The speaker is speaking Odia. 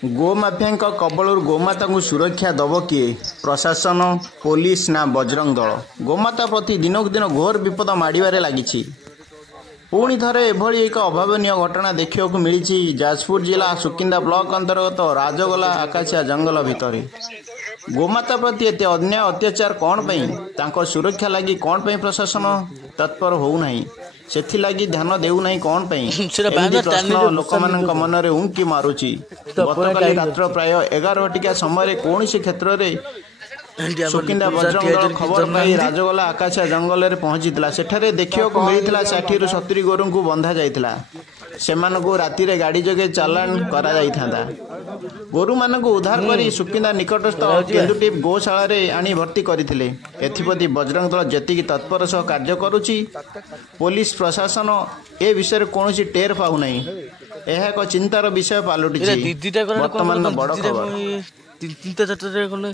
ଗୋମାଫିଆଙ୍କ କବଳରୁ ଗୋମାତାଙ୍କୁ ସୁରକ୍ଷା ଦେବ କିଏ? ପ୍ରଶାସନ, ପୋଲିସ ନା ବଜରଙ୍ଗ ଦଳ? ଗୋମାତା ପ୍ରତି ଦିନକୁ ଦିନ ଘୋର ବିପଦ ମାଡ଼ିବାରେ ଲାଗିଛି। ପୁଣି ଥରେ ଏଭଳି ଏକ ଅଭାବନୀୟ ଘଟଣା ଦେଖିବାକୁ ମିଳିଛି ଯାଜପୁର ଜିଲ୍ଲା ସୁକିନ୍ଦା ବ୍ଲକ ଅନ୍ତର୍ଗତ ରାଜଗୋଲା ଆକାଶିଆ ଜଙ୍ଗଲ ଭିତରେ। ଗୋମାତା ପ୍ରତି ଏତେ ଅନ୍ୟାୟ ଅତ୍ୟାଚାର କ'ଣ ପାଇଁ? ତାଙ୍କ ସୁରକ୍ଷା ଲାଗି କ'ଣ ପାଇଁ ପ୍ରଶାସନ ତତ୍ପର ହେଉନାହିଁ? ସେଥିଲାଗି ଧ୍ୟାନ ଦେଉନାହିଁ କ'ଣ ପାଇଁ? ଏମିତି ପ୍ରଶ୍ନ ଲୋକମାନଙ୍କ ମନରେ ଉଙ୍କି ମାରୁଛି। ଗତକାଲି ରାତ୍ର ପ୍ରାୟ 11 ଘଟିକା ସମୟରେ କୌଣସି କ୍ଷେତ୍ରରେ ସୁକିନ୍ଦା ବଜରଙ୍ଗ ଦଳ ଖବର ପାଇ ରାଜଗୋଲା ଆକାଶିଆ ଜଙ୍ଗଲରେ ପହଞ୍ଚିଥିଲା। ସେଠାରେ ଦେଖିବାକୁ ମିଳିଥିଲା 60ରୁ 70 ଗୋରୁଙ୍କୁ ବନ୍ଧା ଯାଇଥିଲା। ସେମାନଙ୍କୁ ରାତିରେ ଗାଡ଼ି ଯୋଗେ ଚାଲାଣ କରାଯାଇଥାନ୍ତା। ଗୋରୁମାନଙ୍କୁ ଉଦ୍ଧାର କରି ସୁକିନ୍ଦା ନିକଟସ୍ଥ କେନ୍ଦୁଟିପ୍ ଗୋଶାଳାରେ ଆଣି ଭର୍ତ୍ତି କରିଥିଲେ। ଏଥିପ୍ରତି ବଜରଙ୍ଗ ଦଳ ଯେତିକି ତତ୍ପର ସହ କାର୍ଯ୍ୟ କରୁଛି, ପୋଲିସ ପ୍ରଶାସନ ଏ ବିଷୟରେ କୌଣସି ଟେର ପାଉନାହିଁ। ଏହା ଏକ ଚିନ୍ତାର ବିଷୟ ପାଲଟିଛି। ବର୍ତ୍ତମାନର ବଡ଼ ଖବର। ତିନିଟା ଚାରିଟା ଖଣ୍ଡେ